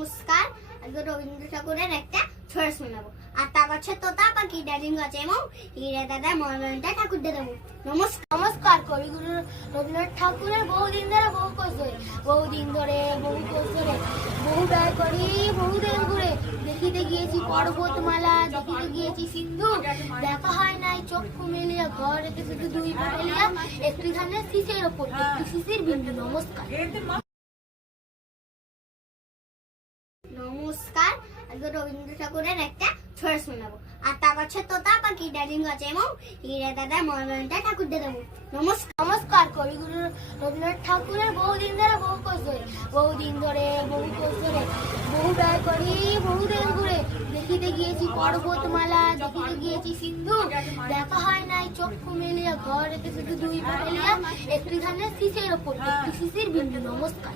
নমস্কার। আজকে রবীন্দ্র ঠাকুরের একটা ছড়া শোনাবো। আতা গাছে তোতা পাখি, ডালিম গাছে মৌ, হিরে দাদা ময়মনটা ঠাকুর দাদা। নমস্কার। কবিগুরু রবীন্দ্রনাথ ঠাকুরের বহুদিন ধরে বহু কোষ ধরে বহু ব্যয় করি বহু দেশ ঘুরে, দেখিতে গিয়েছি পর্বতমালা, দেখিতে গিয়েছি সিন্ধু, দেখা হয় নাই চক্ষু মেলিয়া, ঘর রেখে শুধু দুই পা ফেলিয়া, একটি ধানের শীষের ওপর একটি শিশির বিন্দু। নমস্কার। আজকে রবীন্দ্র ঠাকুরের একটা ছড়া শোনাবো। আতা গাছে তোতা পাখি, ডালিম গাছে মৌ, হিরে দাদা ময়মনটা ঠাকুর দাদা। নমস্কার। কবিগুরু রবীন্দ্রনাথ ঠাকুরের বহুদিন ধরে বহু কোষ ধরে বহু ব্যয় করি বহু দেশ ঘুরে, দেখিতে গিয়েছি পর্বতমালা, দেখিতে গিয়েছি সিন্ধু, দেখা হয় নাই চক্ষু মেলিয়া, ঘর রেখে শুধু দুই পা ফেলিয়া, একটি ধানের শীষের ওপর একটি শিশির বিন্দু। নমস্কার।